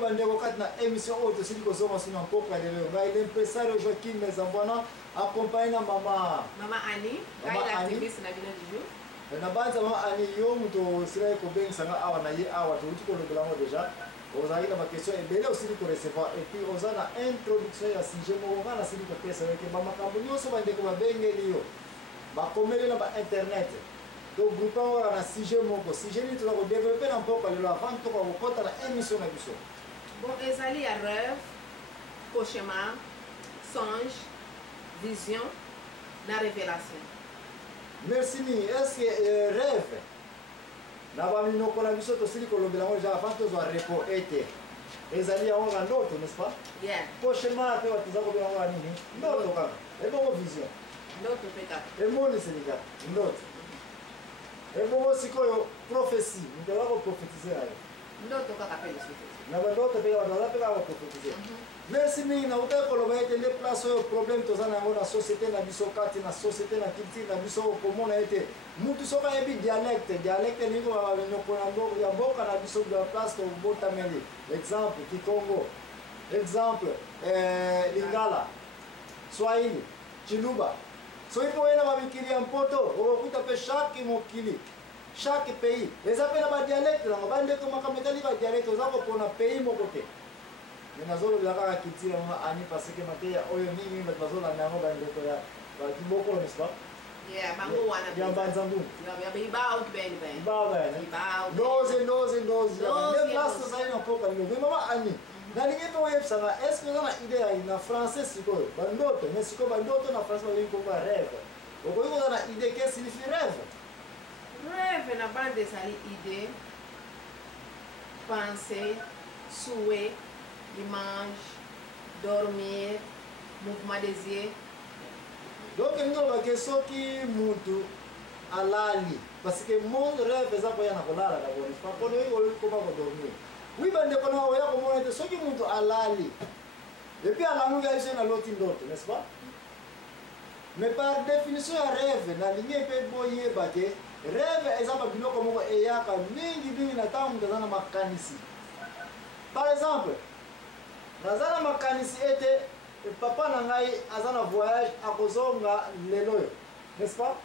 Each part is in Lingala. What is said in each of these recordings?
bandeko kati na émission oyo tosili kozonga sino mpoka lelo ngai l'impresario Joaquim Mezambwana accompagné na mama Annie ngai l'activiste na bino du jour na banza mama Annie yo muto sila ekobengisanga awa na ye awa touti kolobela ngo déjà ozali na baquestion ebele osili korecevoir et puis oza na introduction ya sujet moko nga nasili kopesa yoke bamakambo nyonso bandeko babengeli yo bakomeli na bainternet togroupe oyo na sujet moko sujet nini toza kodevelope na mpoka lelo avant toka kokota na émission na biso. Bon, ezali ya rêve, cauchemar, songe, vision, na révélation. Merci ni. Est-ce que rêve na baminoko na biso tosili kolobela ngo ja avant tozwa repo ete ezali yango nga ndoto, n'est-ce pas? Yeah. Cauchemar pe watuza kobela ngo nini? Ndoto kaka. Ebongo vision. Ndoto pe kaka. Emoni senika. Ndoto. Ebongo sikoyo prophétie. Ndoto ko prophétiser ayo. Ndoto kaka pe lesoto. Na bandoto pe wadala pe ko prophétiser. Merci mingi na uta koloba ete le place oyo problème toza nango na société na biso kati na société na culture na biso komona ete mutu soka yebi dialecte niko babinyoko na mboka ya mboka na biso ya place tobotameli exemple Kikongo exemple Lingala Swahili Chiluba soki mpo oyena bamikili ya mpoto okokuta mpe chaque mokili chaque pays eza mpe na badialecte nango bandeko makambo etali badialecte oza kopona pays moko te. Mais nous avons quitté Annie parce que Matéa, Oyo Mimi, mais nous avons un bandeko ya Kiboko, n'est-ce pas? Yeah, bango wana. Ya Banzangu. Ya Bibao ben ben. Bibao ben. Bibao. Doze. Même place ça est un peu comme nous. Mais maman Annie, na lingi to yeb sanga, est-ce que vous avez une idée na français siko? Bandoto, mais siko bandoto na français on dit comme rêve. Vous avez une idée qu'est-ce que signifie rêve? Rêve na bande sali idée, penser, souhait, image, dormir, mouvement des yeux. Donc nous avons question qui mutu alali parce que mon rêve est ça na kolala d'abord pas qu'on est comment dormir. Oui bande kona oya ko mona so ki mutu alali. Et puis alamu ga iso na loti ndoto, n'est-ce pas? Mais par définition rêve na ligne pe boye bake rêve est ça ba biloko moko eyaka mingi na tamu tazana makanisi. Par exemple nazana makanisi ete papa na ngai azana voyage akozonga lelo, n'est-ce pas?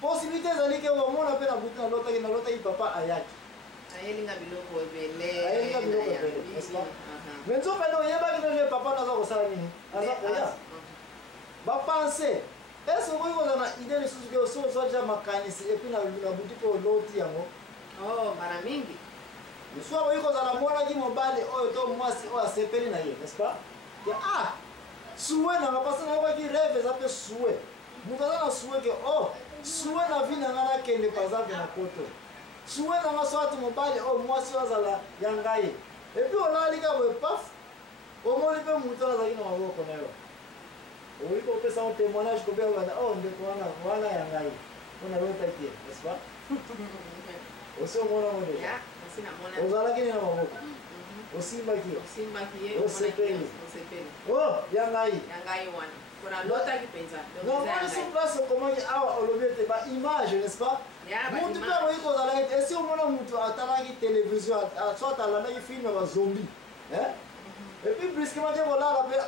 Possibilité ezali ke omona pe na butu na lota ki papa ayaki ayelinga biloko ebele n'est-ce pas? Mais nzoka no yeba ki papa naza kosala nini aza koya ba penser est-ce que vous avez une idée de ce que vous avez déjà makanisi et puis na butu ko loti yango mara mingi. Soit vous avez mwana ki mobali oyo to mwasi oyo asepeli na ye, n'est-ce pas? Que souhait na parce na ki rêve ça peut souhait. Mukaza na souhait que souhait na vie na ngana kende par exemple na poto. Souhait na soit mobali mwasi azala ya ngai. Et puis on a lika we paf. Au moins pe mutu azali na maboko na yo. Oui ko pesa un témoignage ko be wana ndeko wana ya ngai. On a lota ki, n'est-ce pas? Aussi on mona mona. Ozala kini na maboko. Osimba ki. Osepeli. Yangai wana. Kuna lota ki penza. Non, moi sur place comment awa olobete ba image, n'est-ce pas? Mutu pe oyi ko zala ete si omona mutu atala ki télévision, soit alanda ki film ba zombie. Hein? Et puis brusquement je volala pe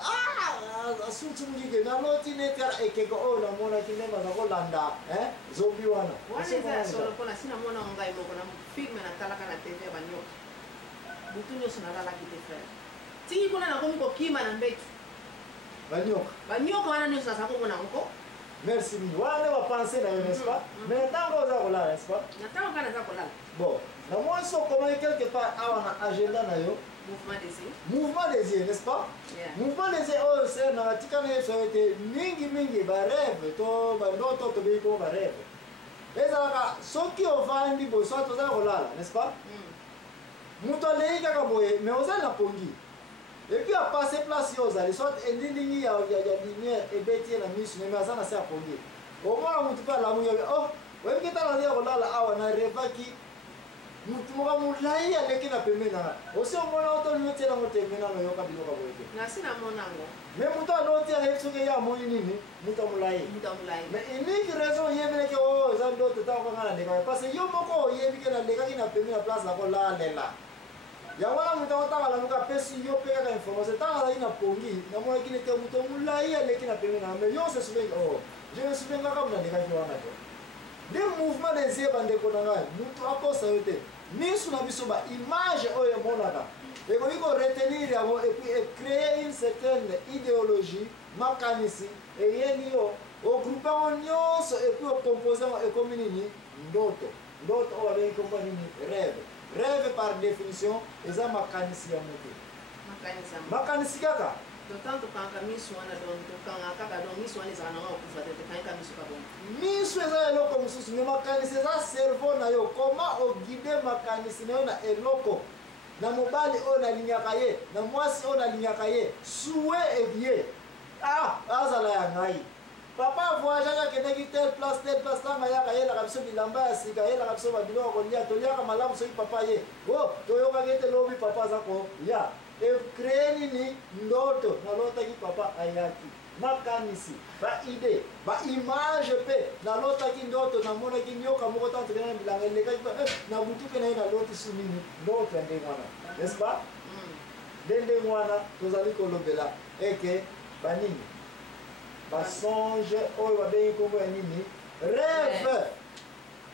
asutu mujike na loti netia ekeko na mona ki nema za ko landa, hein? Zombie wana. Wana solo pona sina mona ngai moko na film na talaka na TV banyo. Butu nyo sonala la ki te frère. Ti kuna na komi ko kima na mbetu. Banyoka wana nyo sasa ko mona nko. Merci mille. Wana va penser na n'est-ce pas? Mais tango za kola, n'est-ce pas? Na tango kana za kola. Bon, na moi so comment quelque part awa na agenda na yo. Mouvement des yeux, n'est-ce pas? Yeah. Mouvement des yeux, c'est na tika na so ete mingi ba rêve to ba ndoto to be ko ba rêve. Ezalaka soki ovandi bo so to za kolala, n'est-ce pas? Mutu aleika ka boye, mais oza na pongi. Et puis à passer place yo za, soit endingi ya lumière et beti na misu, mais aza na se pongi. Au moins mutu pa la mu yo, wewe kita na dia kolala awa na revaki. Mutu moka mulai aleki na pemena. Osi omona oto nyote na motemena no yoka biloko boyeke. Na sina monango. Mais mutu anoti ya hepsuke ya moni nini? Mutu mulai. Mais unique raison yebele ke za ndo tata ko ngana ndeka parce que yo moko yebi ke na ndeka ki na pemena place na ko la lela. ya wana mutu otala nuka pesi yo pe kaka information tala ina pongi na mona kine te mutu mulai aleki na pembe na me yo se souviens oh je me souviens kaka mna ndeka wana to de mouvement des yeux bande ko nanga mutu akosa yote misu na biso ba image oyo monaka et qu'on peut retenir et puis créer une certaine idéologie makanisi et yenio au groupe en nyonso et puis au composant et comme nini ndoto on va bien comme nini rêve par définition eza makanisi ya moto makanisi kaka d'autant que quand misu wana donc quand kaka donc misu wana za na okufa tete quand misu ka bon misu eza eloko mususu mais makanisi eza cerveau na yo comment au guider makanisi na yo na eloko na mobali oyo nalingaka ye na mwasi oyo nalingaka ye suwe ebie azala ya ngai papa voyage akendeki tel place ntango ayaka yelaka biso bilamba ya sika yelaka biso babiloko kolia toliaka malamu soki papa ye toyokaki ete lobi papa aza koya ecree nini ndoto nalotaki papa ayaki makanisi baide baimage mpe nalotaki ndoto namonaki nyoka moko tanto kena na bilanga elekaki na butu mpe na ye naloti su nini ndoto ya ndenge wana n'est-ce pas nde ndenge wana tozali kolobela eke banini basonge oyo babengi nkombo ya nini rêve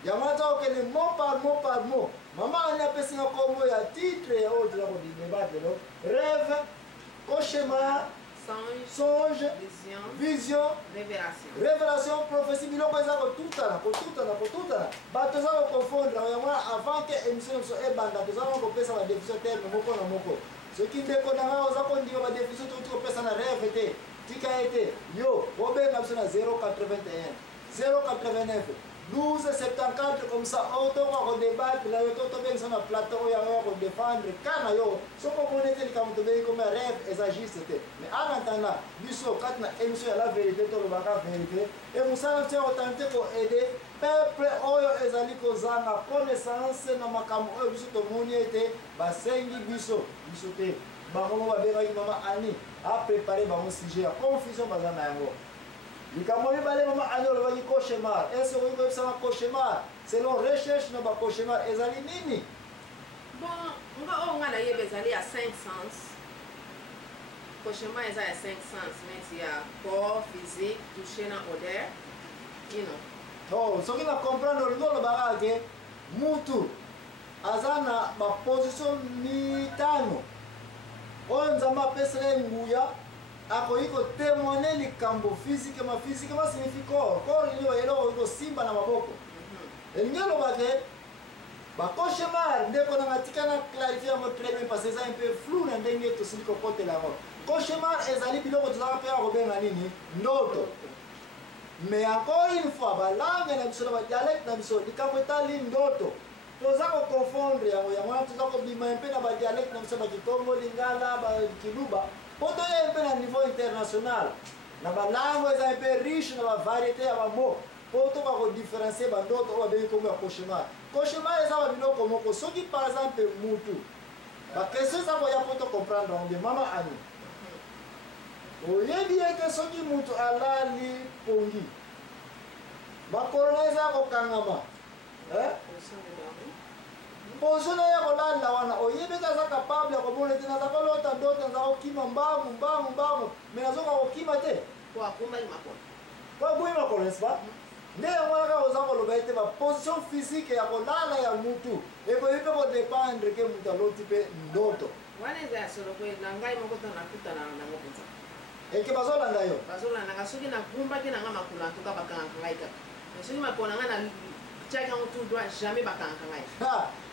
yango aza okende mot par mot mama ani apesinga nkombo ya titre oyo toza kodibebate lelo rêve cauchemar songe vision révélation prophétie biloko eza kotutana bato eza kokonfondre yango avant ke émission na biso ebanda toza kopesa badéfinition terme moko na moko soki ndeko na ngai oza kondima badéfinition tokuti kopesa na rêve te tika ete yo obenga biso na 081 089 1274 comme ça otoka kodebate na yo totobengisa na plateau oyo yango ya kodefendre kana yo soko omoni ete likambo tobengi komi ya rêve eza juste te mais en attendant biso kati na émission ya la vérité tolobaka vérité e mosala nti ya kotante koede peuple oyo ezali kozanga connaissance na makambo oyo biso tomoni ete basengi biso te bango mo babengaki mama ani aprépare bango sujet ya confusion baza na yango likambo mibale mama ani olobaki cauchemar ese okoki koyebisanga cauchemar selon recherche na bacauchemar ezali nini bon nga oyo nga nayeba ezali ya 5 sens cauchemar eza ya 5 sens neti ya corps physique toucher na odeur soki na comprendre olingi olobaka ke mutu aza na baposition mitano oyo nzambe apesaka ye nguya akoki kotémoine likambo physiquement signifie corps eloko okoki kosimba na maboko elingi oloba ke bacauchemar ndeko nanga tika na clarifie yango très bien parce que eza un peu flou na ndenge tosili kokotela yango cauchemar ezali biloko tozaka mpe ya kobenga nini ndoto mais encore une fois balangue na biso na badialecte na biso likambo etali ndoto toza koconfondre yango wana toza kobima mpe na badialecte na biso bakikongo lingala bakiluba po toye mpe na niveau international na balangue eza mpe riche na bavariété ya bamo po toka kodifferencie bandoto oyo babengi nkombo ya cauchemar cauchemar eza babiloko moko soki par exemple mutu bakestion eza koya po tocomprendre yango bien mama ani oyebi ete soki mutu alali pongi makolo na eza kokangama position na ye kolala wana oyebi ete aza capable ya komona ete naza kolota ndoto naza kokima mbangu me nazoka kokima te po akumaki makolo n'est-ce pas nde yango wana kaka oza koloba ete baposition physique ya kolala ya mutu ekoyi mpe kodépendre ke mutu aloti mpe ndoto wana eza ya solo kwe na ngai moko to nakutana nango mpenza eke bazolanda yo bazolandanga soki nagumbaki nanga makolo antuka bakangaka ngai kaka soki makolo nanga na tiaki yango tout droit jamais bakangaka ngai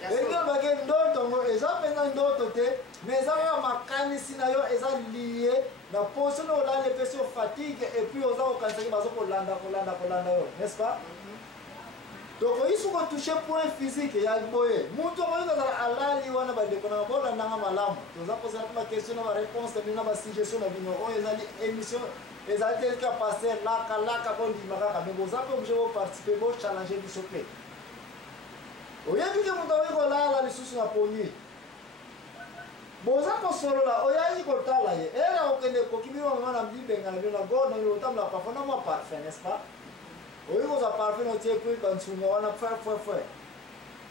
elingi obake ndoto ngo eza mpenza ndoto te mais eza kaka makanisi na yo eza lie na position na olala epesi yo fatigue epuis oza kokanisaki bazokolanda yo n'est-ce pas tokoki soki otouche point physique ya boye mutu okoki kozala alali wana bandeko na bolandanga malamu toza kozala mpe baquestion na baréponse na bino na basuggestion na bino oyo ezali émission ezali te ka paster laka bondima kaka me boza mpe oblige boparticipe bochallange biso mpe oyebi ke moto akoki kolala lisusu na pongi boza kosolola oyaki kotala ye era okende koki bino mama na bibenga na bino na god na bino otambola parfum na mwa parfum n'est-ce pas oyi kozwa parfum na otie mpe bansunga wana fwe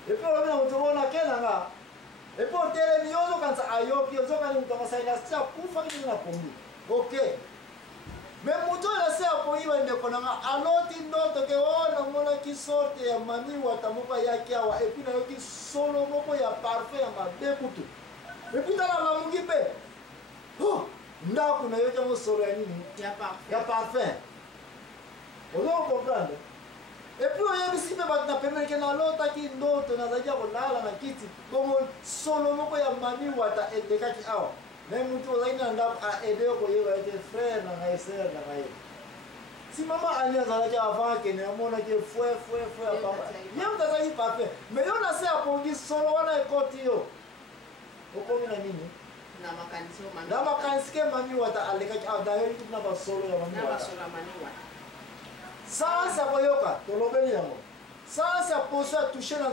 epuis olobi na moto wana ke nanga Et puis telemi yozo kanza ayoki yozo kani mtonga saina sia kufa kini na pombi. Okay. Mais muto la sia poiwa ende konanga aloti ndoto ke ona mona ki sorte ya mami watamuka yake awa et puis na yoki solo moko ya parfait ya mabe kutu. Et puis tala la mungipe. Oh, ndako na yoki mo solo ya nini? Ya parfait. Ozo comprendre? Et puis oyebisi mpe bato na pembeni ke nalotaki ndoto nazalaki ya kolala na kiti bongo solo moko ya mami wata elekaki awa me mutu ozalaki na ndako aede yo koyeba ete frère na ngai sere na ngai si mama ani azalaki avant akende amonaki fue ya papa ye moto azalaki pape me yo na se apongi solo wana ekoti yo okomi na nini na makanisi ke mami wata alekaki awa dayoki na basolo ya mami wata sans savoir yoka, tu l'obéis. Sans sa posture toucher dans